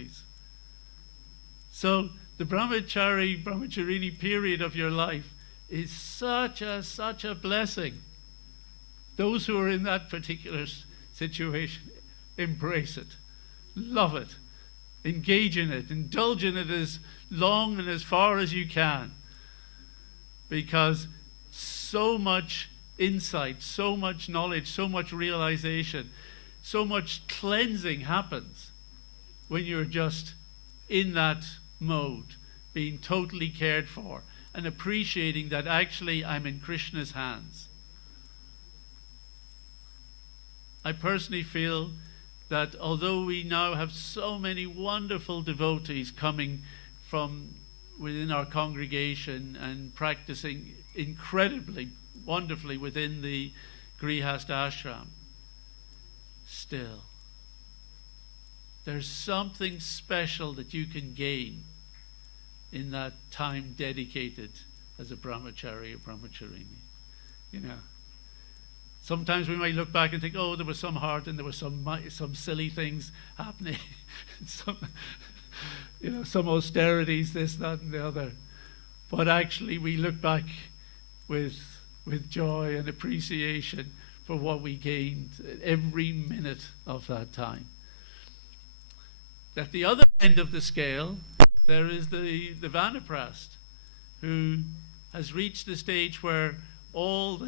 devotees. So the brahmacharini period of your life is such a blessing. Those who are in that particular situation, embrace it, love it, engage in it, indulge in it as long and as far as you can, because so much insight, so much knowledge, so much realization, so much cleansing happens when you're just in that mode, being totally cared for and appreciating that actually I'm in Krishna's hands. I personally feel that although we now have so many wonderful devotees coming from within our congregation and practicing incredibly, wonderfully within the Grihastha ashram, still, there's something special that you can gain in that time dedicated as a brahmachari or brahmacharini. You know, sometimes we might look back and think, oh, there was some heart and there were some silly things happening, some austerities, this, that, and the other. But actually, we look back with joy and appreciation for what we gained every minute of that time. At the other end of the scale, there is the Vanaprast, who has reached the stage where all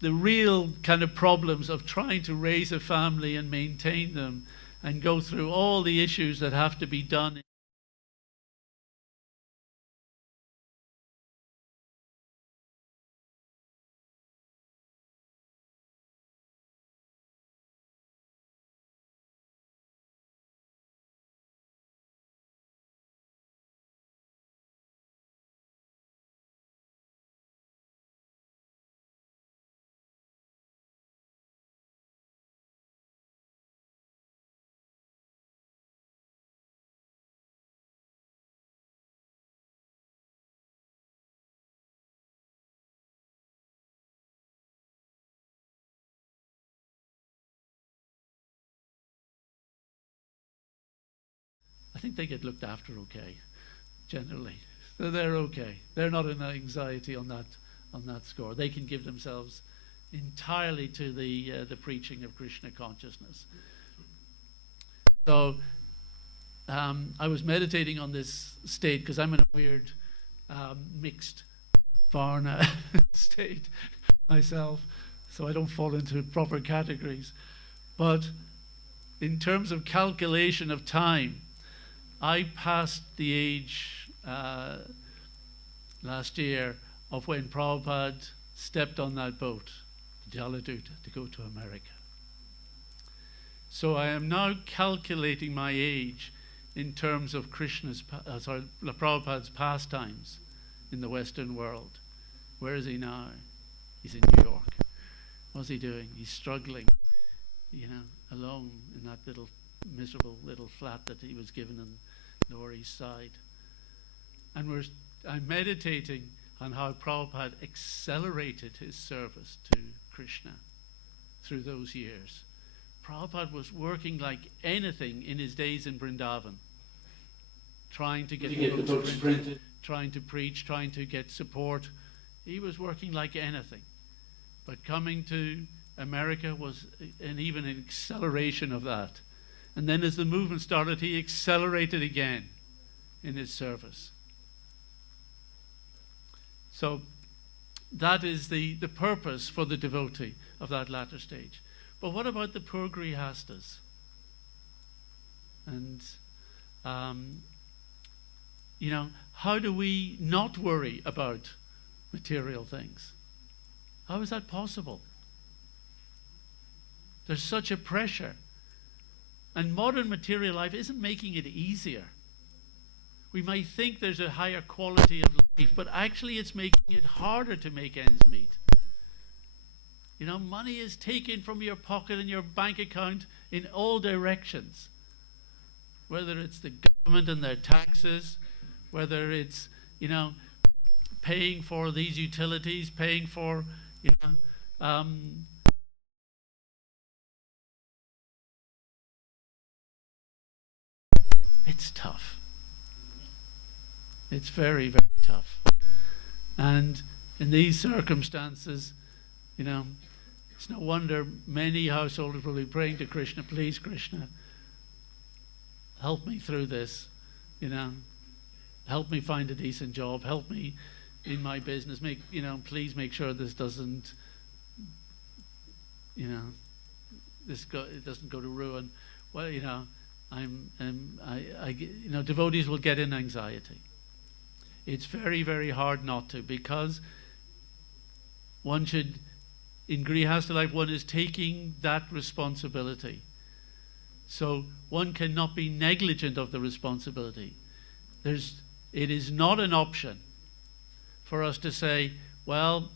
the real kind of problems of trying to raise a family and maintain them and go through all the issues that have to be done. I think they get looked after okay, generally. So they're okay. They're not in anxiety on that score. They can give themselves entirely to the preaching of Krishna consciousness. So I was meditating on this state because I'm in a weird mixed varna state myself, so I don't fall into proper categories. But in terms of calculation of time, I passed the age last year of when Prabhupada stepped on that boat, the Jaladuta, to go to America. So I am now calculating my age in terms of Prabhupada's pastimes in the Western world. Where is he now? He's in New York. What's he doing? He's struggling, alone in that little miserable little flat that he was given on the Lower East Side. And I'm meditating on how Prabhupada accelerated his service to Krishna through those years. Prabhupada was working like anything in his days in Vrindavan, trying to get the books printed, trying to preach, trying to get support. He was working like anything. But coming to America was even an acceleration of that. And then as the movement started, he accelerated again in his service. So that is the purpose for the devotee of that latter stage. But what about the poor grihastas? And, how do we not worry about material things? How is that possible? There's such a pressure. And modern material life isn't making it easier. We might think there's a higher quality of life, but actually it's making it harder to make ends meet. Money is taken from your pocket and your bank account in all directions. Whether it's the government and their taxes, whether it's, paying for these utilities, paying for, It's tough. It's very, very tough. And in these circumstances, you know, it's no wonder many householders will be praying to Krishna, please, Krishna, help me through this, you know, help me find a decent job, help me in my business, please make sure this doesn't, it doesn't go to ruin. Well, devotees will get in anxiety. It's very, very hard not to, because one should, in Grihastha life, one is taking that responsibility. So one cannot be negligent of the responsibility. It is not an option for us to say, well,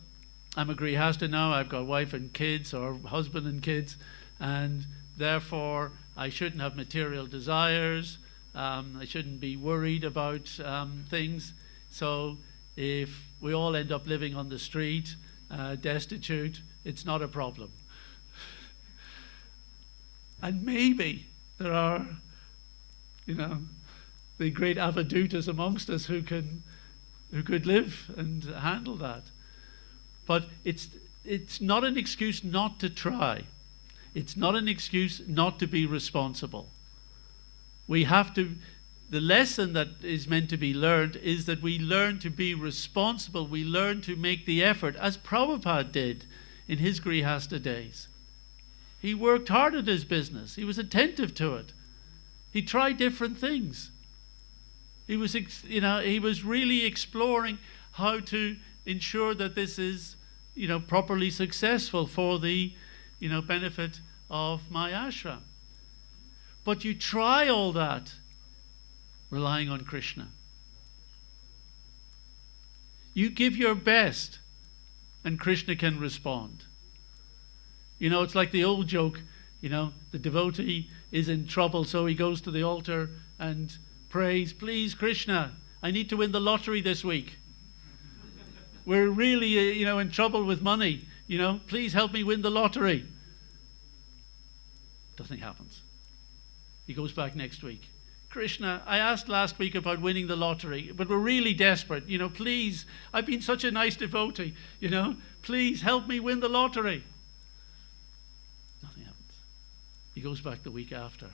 I'm a Grihastha now, I've got wife and kids, or husband and kids, and therefore I shouldn't have material desires, I shouldn't be worried about things. So if we all end up living on the street, destitute, it's not a problem. And maybe there are, the great avadutas amongst us who could live and handle that. But it's not an excuse not to try. It's not an excuse not to be responsible. We have to, the lesson that is meant to be learned is that we learn to be responsible. We learn to make the effort, as Prabhupada did in his Grihastha days. He worked hard at his business. He was attentive to it. He tried different things. He was really exploring how to ensure that this is, properly successful for the, benefit of my ashram. But you try all that relying on Krishna. You give your best and Krishna can respond. It's like the old joke, the devotee is in trouble, so he goes to the altar and prays, please, Krishna, I need to win the lottery this week. We're really, in trouble with money, please help me win the lottery. Nothing happens. He goes back next week. Krishna, I asked last week about winning the lottery, but we're really desperate. Please, I've been such a nice devotee, please help me win the lottery. Nothing happens. He goes back the week after.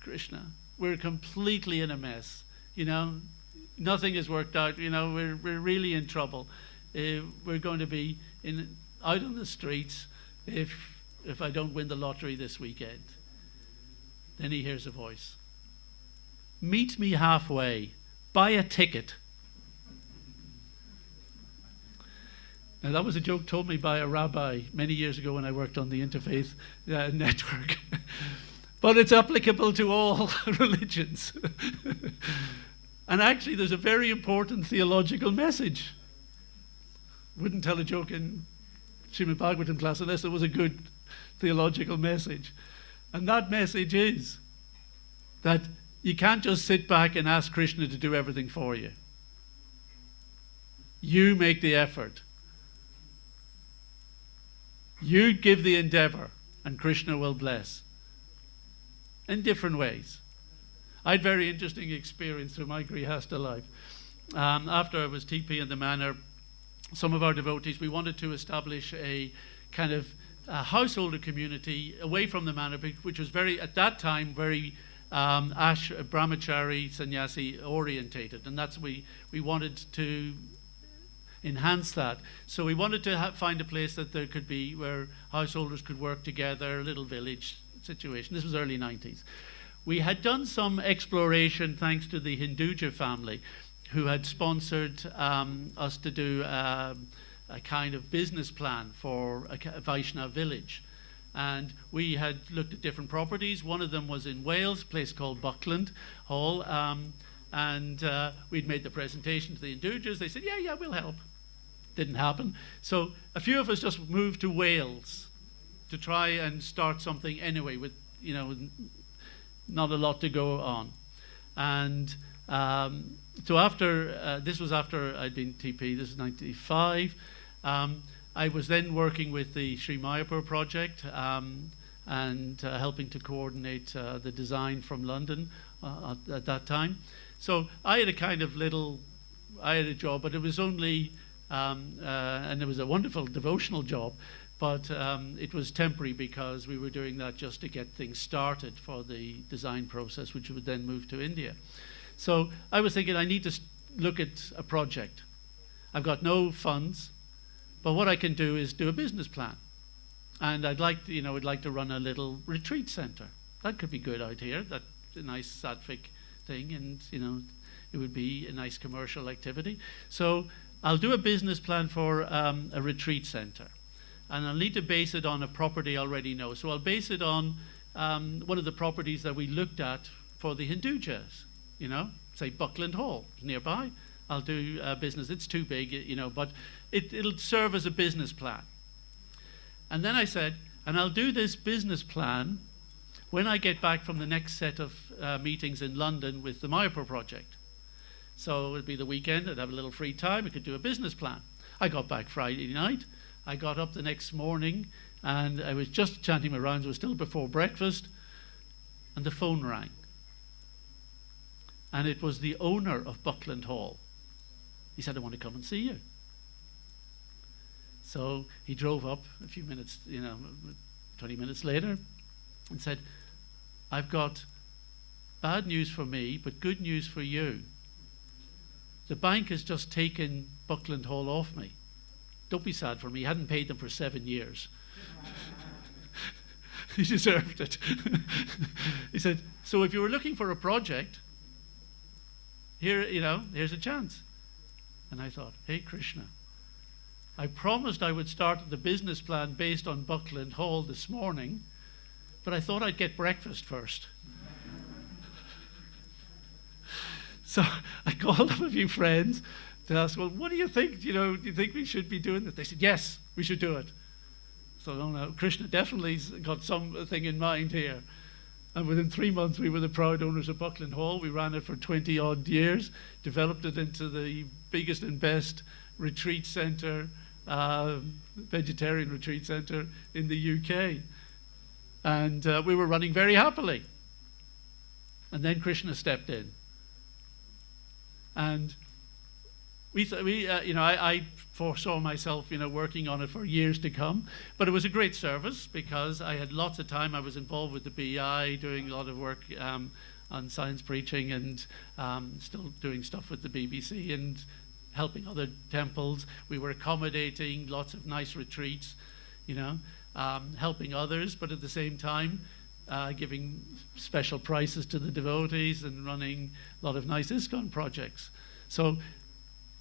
Krishna, we're completely in a mess. Nothing has worked out. We're really in trouble. We're going to be out on the streets if I don't win the lottery this weekend. Then he hears a voice. Meet me halfway. Buy a ticket. Now that was a joke told me by a rabbi many years ago when I worked on the Interfaith Network. But it's applicable to all religions. And actually there's a very important theological message. Wouldn't tell a joke in Śrīmad-Bhāgavatam class unless it was a good theological message. And that message is that you can't just sit back and ask Krishna to do everything for you. You make the effort. You give the endeavor, and Krishna will bless. In different ways. I had very interesting experience through my Grihastha life. After I was TP in the manor, some of our devotees, we wanted to establish a kind of householder community away from the manor, which was at that time, very brahmachari, sannyasi orientated, and that's we wanted to enhance that. So we wanted to find a place that there could be where householders could work together, a little village situation. This was early 90s. We had done some exploration thanks to the Hinduja family, who had sponsored us to do a kind of business plan for a Vaishnava village. And we had looked at different properties. One of them was in Wales, a place called Buckland Hall. And we'd made the presentation to the Hindujas. They said, yeah, we'll help. Didn't happen. So a few of us just moved to Wales to try and start something anyway with, not a lot to go on. And so after, this was after I'd been TP, this is 95. I was then working with the Sri Mayapur project and helping to coordinate the design from London at that time. So I had a kind of I had a job, but it was only, and it was a wonderful devotional job, but it was temporary because we were doing that just to get things started for the design process, which would then move to India. So I was thinking I need to look at a project. I've got no funds, but what I can do is do a business plan. And I'd like to run a little retreat center. That could be good out here. That's a nice Sattvic thing, and it would be a nice commercial activity. So I'll do a business plan for a retreat center. And I'll need to base it on a property I already know. So I'll base it on one of the properties that we looked at for the Hindujas, say Buckland Hall nearby. I'll do business. It's too big, but it'll serve as a business plan. And then I said, and I'll do this business plan when I get back from the next set of meetings in London with the Mayapur project. So it'd be the weekend, I'd have a little free time, I could do a business plan. I got back Friday night. I got up the next morning and I was just chanting my rounds. It was still before breakfast, and the phone rang. And it was the owner of Buckland Hall. He said, I want to come and see you. So he drove up a few minutes, 20 minutes later, and said, I've got bad news for me, but good news for you. The bank has just taken Buckland Hall off me. Don't be sad for me. He hadn't paid them for 7 years. He deserved it. He said, so if you were looking for a project, here's a chance. And I thought, hey, Krishna, I promised I would start the business plan based on Buckland Hall this morning, but I thought I'd get breakfast first. So I called up a few friends to ask, well, what do you think? Do you think we should be doing this? They said, yes, we should do it. So no, Krishna definitely's got something in mind here. And within 3 months, we were the proud owners of Buckland Hall. We ran it for 20-odd years, developed it into the biggest and best retreat centre, vegetarian retreat centre in the UK. And we were running very happily. And then Krishna stepped in. And I foresaw myself, working on it for years to come. But it was a great service because I had lots of time. I was involved with the BI, doing a lot of work on science preaching, and still doing stuff with the BBC and helping other temples. We were accommodating lots of nice retreats, helping others, but at the same time giving special prices to the devotees and running a lot of nice ISKCON projects. So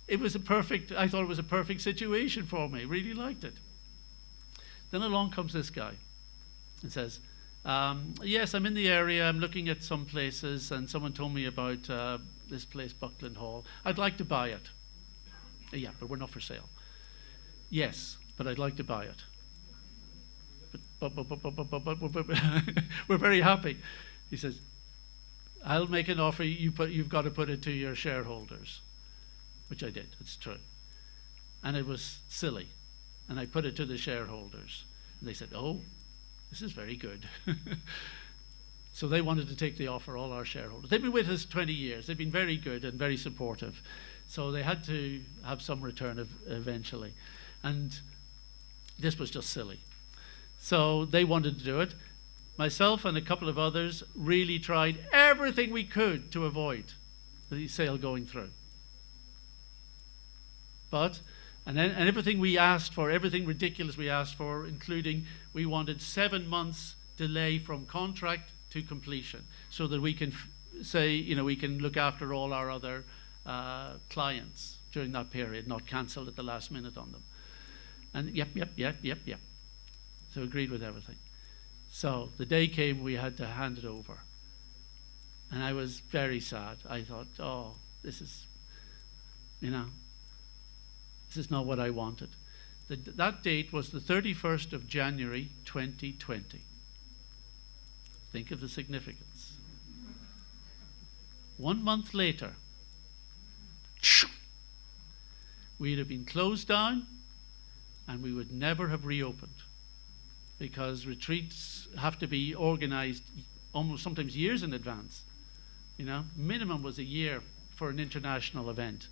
I thought it was a perfect situation for me. Really liked it. Then along comes this guy and says, yes, I'm in the area. I'm looking at some places, and someone told me about this place, Buckland Hall. I'd like to buy it. Yeah, but we're not for sale. Yes, but I'd like to buy it. But we're very happy. He says, I'll make an offer. You've got to put it to your shareholders. Which I did, it's true. And it was silly. And I put it to the shareholders. And they said, oh, this is very good. So they wanted to take the offer, all our shareholders. They've been with us 20 years. They've been very good and very supportive. So they had to have some return eventually. And this was just silly. So they wanted to do it. Myself and a couple of others really tried everything we could to avoid the sale going through. And everything we asked for, everything ridiculous we asked for, including we wanted 7 months delay from contract to completion, so that we can we can look after all our other clients during that period, not cancel at the last minute on them. And yep. So agreed with everything. So the day came, we had to hand it over. And I was very sad. I thought, oh, this is not what I wanted. That date was the 31st of January, 2020. Think of the significance. 1 month later, we'd have been closed down and we would never have reopened, because retreats have to be organized almost sometimes years in advance. You know, minimum was a year for an international event.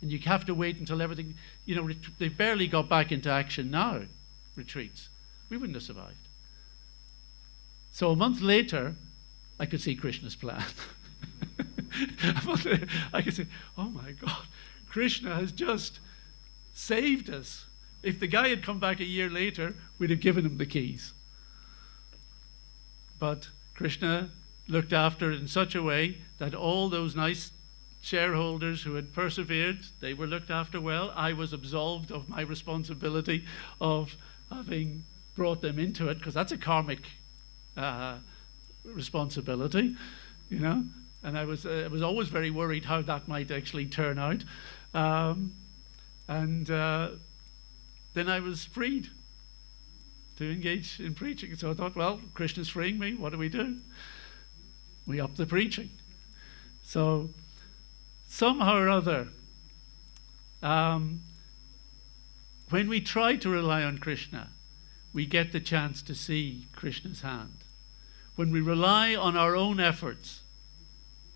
And you have to wait until everything, you know, they barely got back into action now, retreats. We wouldn't have survived. So a month later, I could see Krishna's plan. A month later, I could say, oh my God, Krishna has just saved us. If the guy had come back a year later, we'd have given him the keys. But Krishna looked after it in such a way that all those nice shareholders who had persevered, they were looked after well. I was absolved of my responsibility of having brought them into it, because that's a karmic responsibility, you know. And I was always very worried how that might actually turn out. Then I was freed to engage in preaching. So I thought, well, Krishna's freeing me. What do? We up the preaching. So somehow or other, when we try to rely on Krishna, we get the chance to see Krishna's hand. When we rely on our own efforts,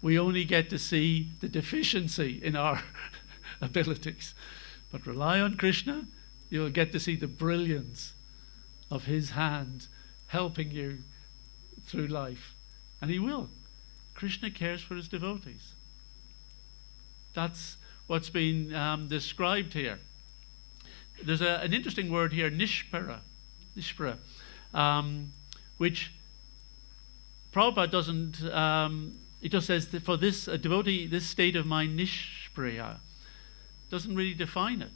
we only get to see the deficiency in our abilities. But rely on Krishna, you'll get to see the brilliance of his hand helping you through life. And he will. Krishna cares for his devotees. That's what's been described here. There's an interesting word here, nishpara, which Prabhupada doesn't, it just says that for this, a devotee, this state of mind, nishpraya, doesn't really define it.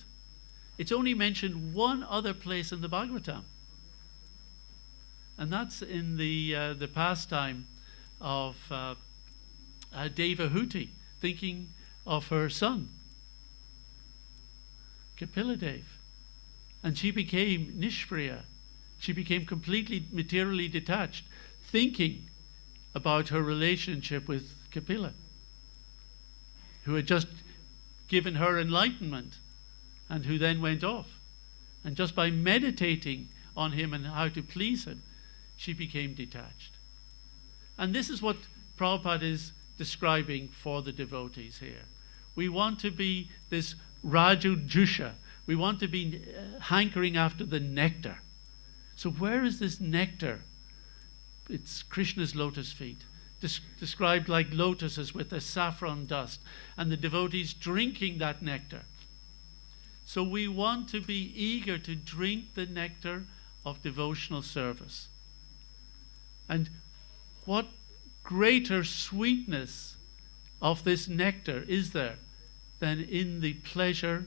It's only mentioned one other place in the Bhagavatam. And that's in the pastime of Devahuti, thinking of her son, Kapila-dev. And she became nishpriya. She became completely materially detached, thinking about her relationship with Kapila, who had just given her enlightenment and who then went off. And just by meditating on him and how to please him, she became detached. And this is what Prabhupada is describing for the devotees here. We want to be this Raju Jusha. We want to be hankering after the nectar. So where is this nectar? It's Krishna's lotus feet, described like lotuses with the saffron dust, and the devotees drinking that nectar. So we want to be eager to drink the nectar of devotional service. And what greater sweetness of this nectar is there than in the pleasure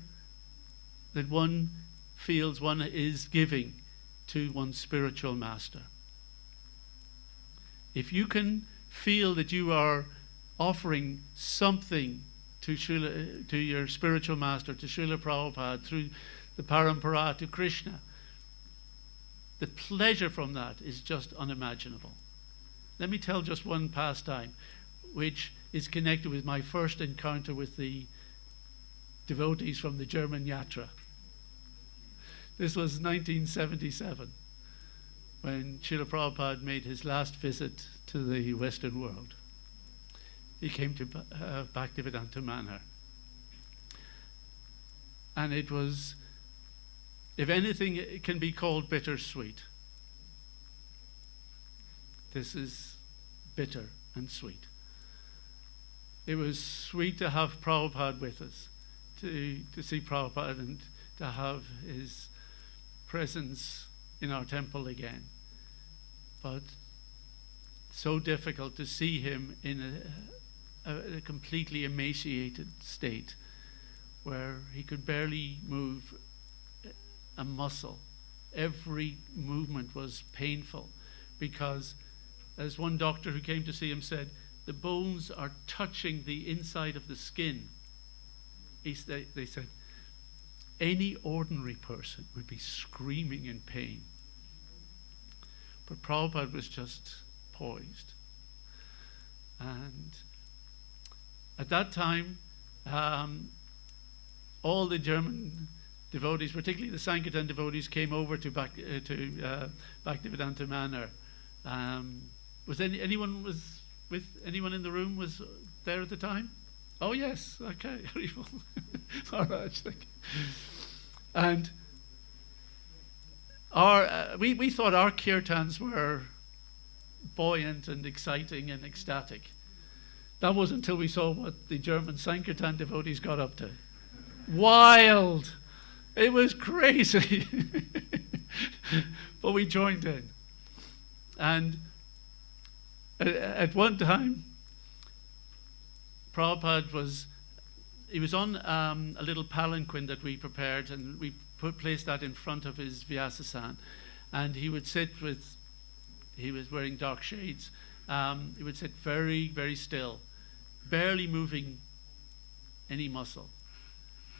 that one feels one is giving to one's spiritual master? If you can feel that you are offering something to your spiritual master, to Srila Prabhupada, through the parampara, to Krishna, the pleasure from that is just unimaginable. Let me tell just one pastime, which is connected with my first encounter with the devotees from the German Yatra. This was 1977, when Srila Prabhupada made his last visit to the Western world. He came to Bhaktivedanta Manor. And it was, if anything, it can be called bittersweet. This is bitter and sweet. It was sweet to have Prabhupada with us, to see Prabhupada and to have his presence in our temple again. But so difficult to see him in a completely emaciated state where he could barely move a muscle. Every movement was painful because, as one doctor who came to see him said, the bones are touching the inside of the skin. They said, any ordinary person would be screaming in pain. But Prabhupada was just poised. And at that time, all the German devotees, particularly the Sankirtan devotees, came over to Bhaktivedanta Manor. Was anyone was with anyone in the room was there at the time? Oh yes, okay. All right. And we thought our kirtans were buoyant and exciting and ecstatic. That was until we saw what the German Sankirtan devotees got up to. Wild! It was crazy. But we joined in. And at one time, Prabhupada was on a little palanquin that we prepared, and we placed that in front of his Vyasasan. And he would sit with, he was wearing dark shades, he would sit very, very still, barely moving any muscle.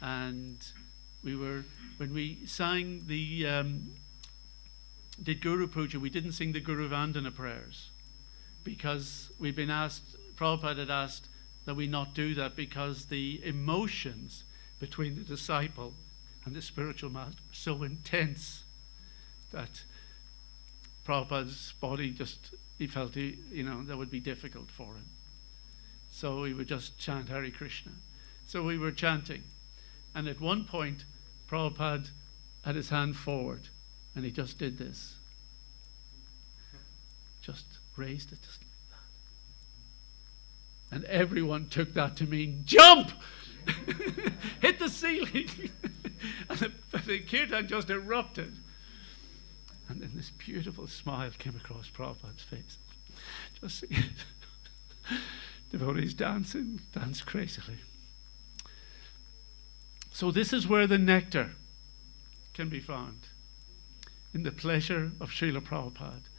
And when we sang did Guru Puja, we didn't sing the Guru Vandana prayers because we'd been asked, Prabhupada had asked that we not do that because the emotions between the disciple and the spiritual master were so intense that Prabhupada's body he felt that would be difficult for him. So he would just chant Hare Krishna. So we were chanting. And at one point, Prabhupada had his hand forward and he just did this. Just raised it just like that. And everyone took that to mean, jump! Hit the ceiling! And the kirtan just erupted. And then this beautiful smile came across Prabhupada's face. Just see it. Devotees dance crazily. So this is where the nectar can be found, in the pleasure of Srila Prabhupada.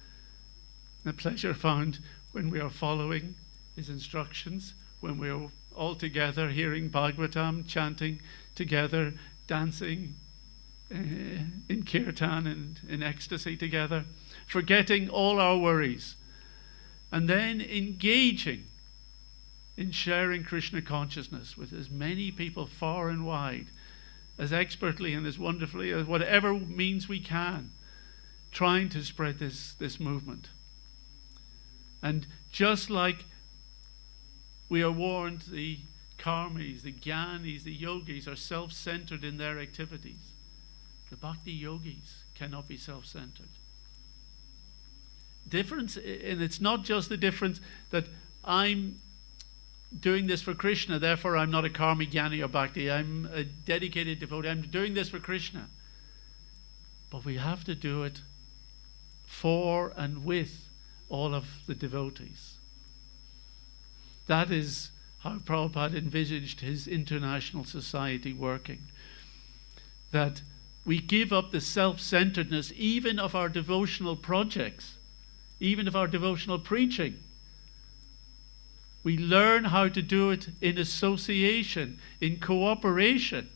The pleasure found when we are following his instructions, when we are all together hearing Bhagavatam, chanting together, dancing in kirtan and in ecstasy together, forgetting all our worries, and then engaging in sharing Krishna consciousness with as many people far and wide, as expertly and as wonderfully as whatever means we can, trying to spread this movement. And just like we are warned, the karmis, the jnanis, the yogis are self-centered in their activities. The bhakti yogis cannot be self-centered. Difference, and it's not just the difference that I'm doing this for Krishna, therefore I'm not a karmi, jnani or bhakti. I'm a dedicated devotee. I'm doing this for Krishna. But we have to do it for and with all of the devotees. That is how Prabhupada envisaged his international society working. That we give up the self-centeredness even of our devotional projects, even of our devotional preaching. We learn how to do it in association, in cooperation,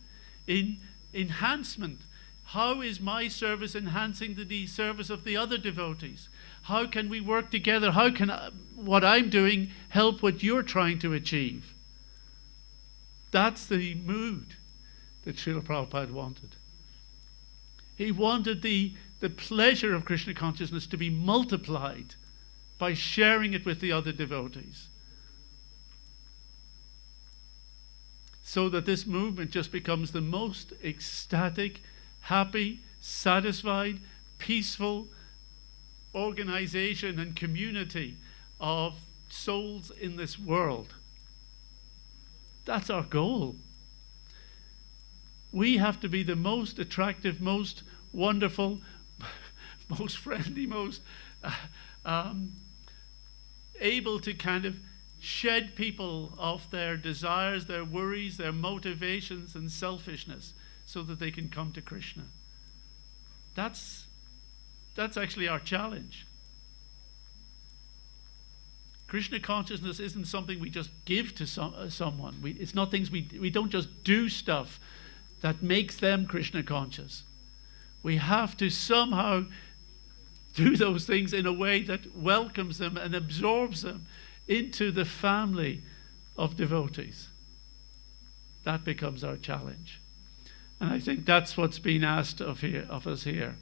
in enhancement. How is my service enhancing the service of the other devotees? How can we work together? How can what I'm doing help what you're trying to achieve? That's the mood that Srila Prabhupada wanted. He wanted the pleasure of Krishna consciousness to be multiplied by sharing it with the other devotees. So that this movement just becomes the most ecstatic, happy, satisfied, peaceful organization and community of souls in this world. That's our goal. We have to be the most attractive, most wonderful, most friendly, most able to kind of shed people of their desires, their worries, their motivations and selfishness so that they can come to Krishna. That's actually our challenge. Krishna consciousness isn't something we just give to someone. It's not things we don't just do stuff that makes them Krishna conscious. We have to somehow do those things in a way that welcomes them and absorbs them into the family of devotees. That becomes our challenge. And I think that's what's been asked of us here.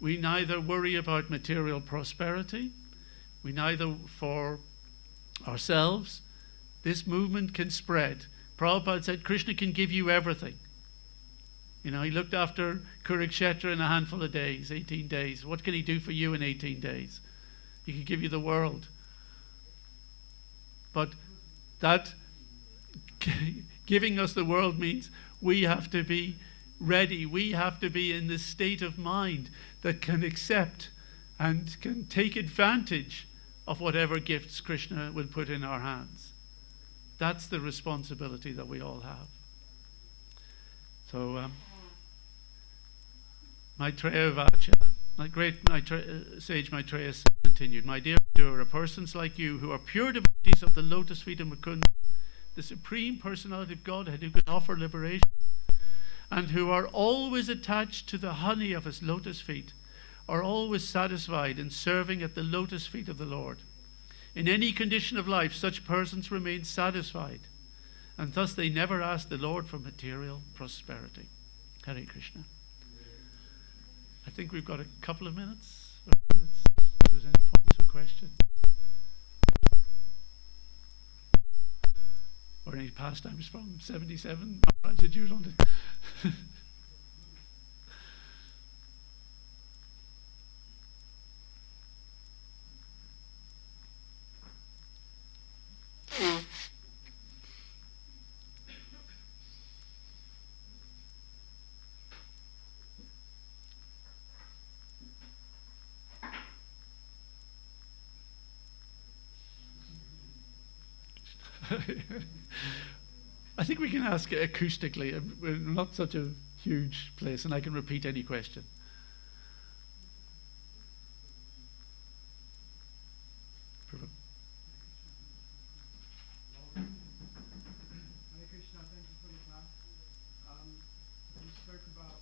We neither worry about material prosperity, We neither for ourselves. This movement can spread. Prabhupada said Krishna can give you everything. You know, he looked after Kurukshetra in a handful of days, 18 days. What can he do for you in 18 days? He can give you the world. But that giving us the world means we have to be ready. We have to be in this state of mind that can accept and can take advantage of whatever gifts Krishna will put in our hands. That's the responsibility that we all have. So, Maitreya Vacha, sage Maitreya continued, my dear Madhura, persons like you who are pure devotees of the lotus feet of Mukunda, the Supreme Personality of Godhead who can offer liberation, and who are always attached to the honey of his lotus feet, are always satisfied in serving at the lotus feet of the Lord. In any condition of life, such persons remain satisfied, and thus they never ask the Lord for material prosperity. Hare Krishna. I think we've got a couple of minutes. If there's any points or questions. Or any pastimes from 77? Did you want to? I think we can ask it acoustically. We're not such a huge place, and I can repeat any question. Hare Krishna, thank you for the class. You spoke about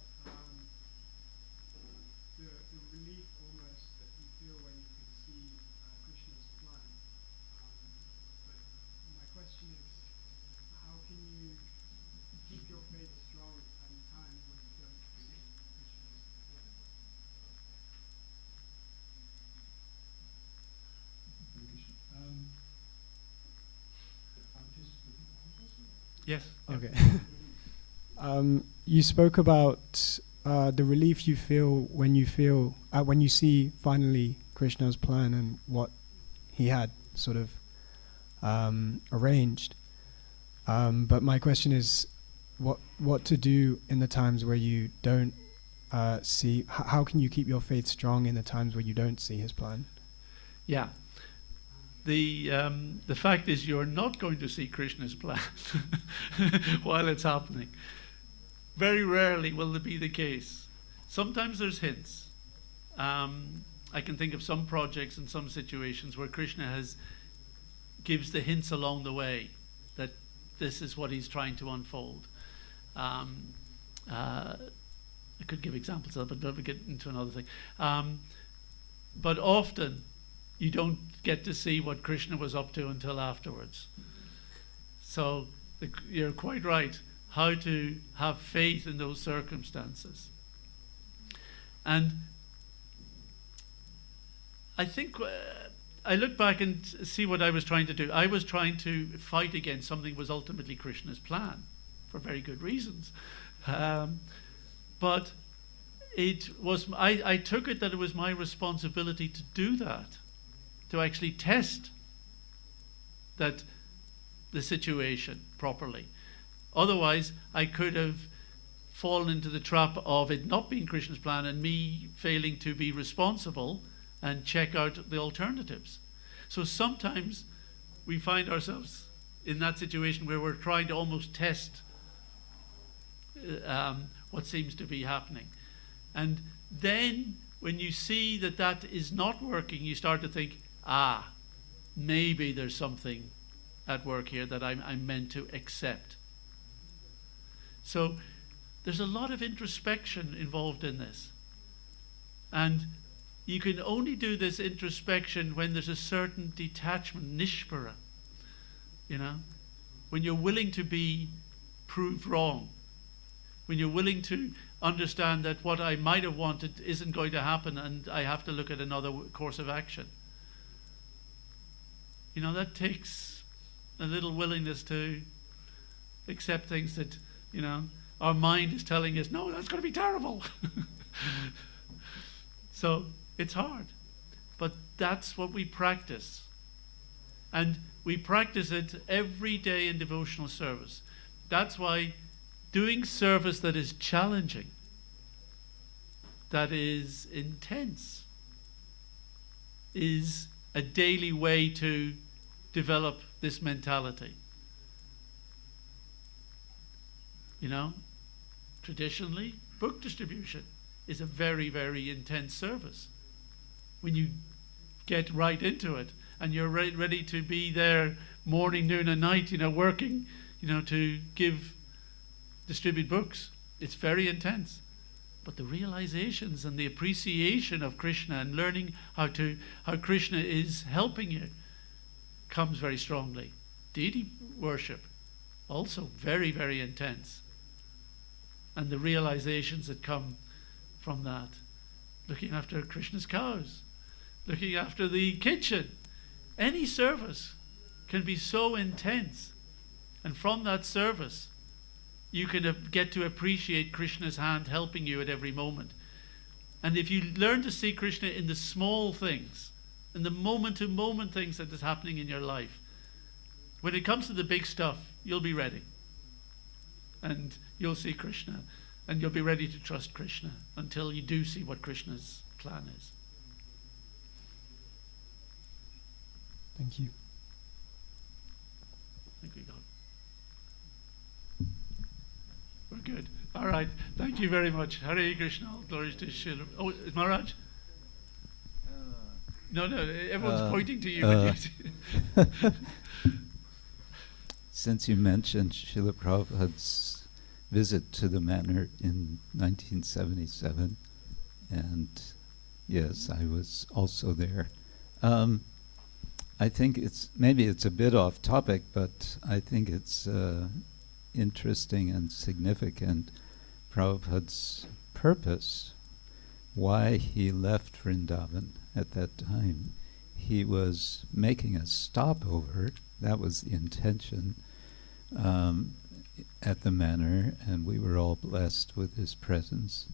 the relief almost that you feel when you can see Krishna's plan. But my question is, how can you keep your faith strong at times when you don't see Krishna's plan? Yes. Okay. You spoke about the relief you feel when you see finally Krishna's plan and what he had sort of arranged. But my question is, what to do in the times where you don't see? How can you keep your faith strong in the times where you don't see his plan? Yeah. The fact is you're not going to see Krishna's plan while it's happening. Very rarely will it be the case. Sometimes there's hints. I can think of some projects and some situations where Krishna gives the hints along the way that this is what he's trying to unfold. I could give examples of it, but we'll get into another thing. But often you don't get to see what Krishna was up to until afterwards. So you're quite right, how to have faith in those circumstances. And I think I look back and see what I was trying to do. I was trying to fight against something that was ultimately Krishna's plan, for very good reasons. But it was I took it that it was my responsibility to do that, to actually test that the situation properly. Otherwise, I could have fallen into the trap of it not being Krishna's plan and me failing to be responsible and check out the alternatives. So sometimes we find ourselves in that situation where we're trying to almost test what seems to be happening. And then when you see that that is not working, you start to think, maybe there's something at work here that I'm meant to accept. So there's a lot of introspection involved in this. And you can only do this introspection when there's a certain detachment, nishpara, when you're willing to be proved wrong, when you're willing to understand that what I might have wanted isn't going to happen and I have to look at another course of action. You know, that takes a little willingness to accept things that, you know, our mind is telling us, no, that's going to be terrible. So it's hard. But that's what we practice. And we practice it every day in devotional service. That's why doing service that is challenging, that is intense, is a daily way to develop this mentality. You know, traditionally, book distribution is a very, very intense service. When you get right into it and you're ready to be there morning, noon and night, you know, working, you know, to distribute books, it's very intense. But the realizations and the appreciation of Krishna and learning how Krishna is helping you comes very strongly. Deity worship, also very, very intense. And the realizations that come from that. Looking after Krishna's cows, looking after the kitchen. Any service can be so intense. And from that service, you can get to appreciate Krishna's hand helping you at every moment. And if you learn to see Krishna in the small things, in the moment-to-moment things that is happening in your life, when it comes to the big stuff, you'll be ready. And you'll see Krishna. And you'll be ready to trust Krishna until you do see what Krishna's plan is. Thank you. I think we got it. We're good. All right. Thank you very much. Hare Krishna. All glories to Srila. Oh, is Maharaj? No, everyone's pointing to you. Since you mentioned Srila Prabhupada's visit to the manor in 1977, and yes, I was also there. I think maybe it's a bit off topic, but I think it's interesting and significant, Prabhupada's purpose, why he left Vrindavan at that time. He was making a stopover, that was the intention, at the manor, and we were all blessed with his presence,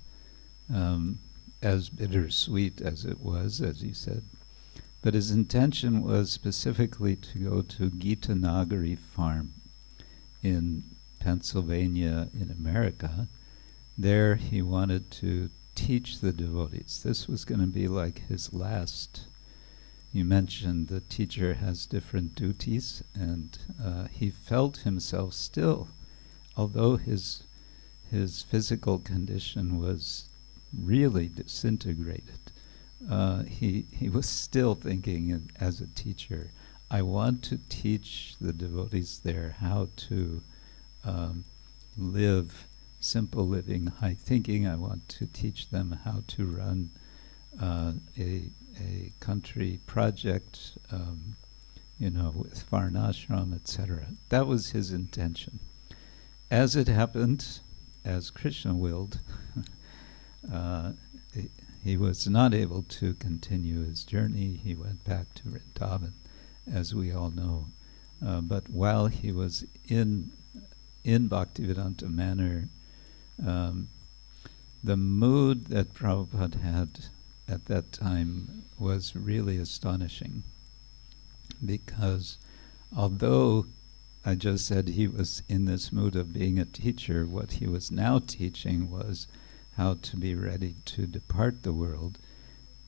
as bittersweet as it was, as he said. But his intention was specifically to go to Gitanagari Farm in Pennsylvania in America. There he wanted to teach the devotees. This was going to be like his last. You mentioned the teacher has different duties, and he felt himself still, although his physical condition was really disintegrated, he was still thinking as a teacher, I want to teach the devotees there how to live simple living, high thinking. I want to teach them how to run a country project, with Varnashram, etc. That was his intention. As it happened, as Krishna willed, he was not able to continue his journey. He went back to Vrindavan, as we all know. But while he was in Bhaktivedanta Manor, the mood that Prabhupada had at that time was really astonishing, because although I just said he was in this mood of being a teacher, what he was now teaching was how to be ready to depart the world.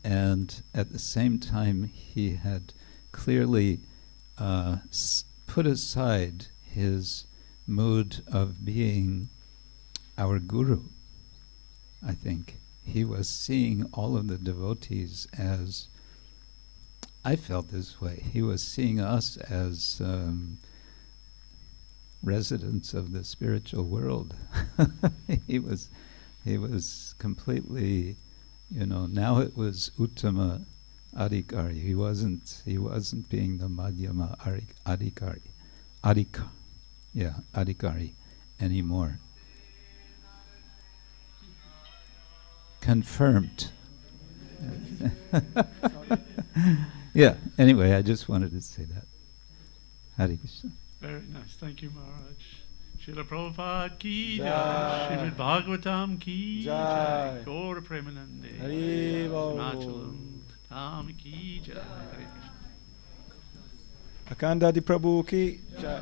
And at the same time, he had clearly put aside his mood of being our guru, I think. He was seeing all of the devotees as, I felt this way, he was seeing us as residents of the spiritual world. He was completely, now it was Uttama Adhikari. He wasn't being the Madhyama Adhikari anymore. Confirmed. Yeah, anyway, I just wanted to say that. Hare Krishna. Very nice. Thank you, Maharaj. Srila Prabhupada ki Jai. jai. Śrīmad-Bhāgavatam ki Jai. jai. Gaura Premanande. Hari Bol. Srinachalam Dham ki jai. Hare Krishna. Akanda di Prabhu ki jai.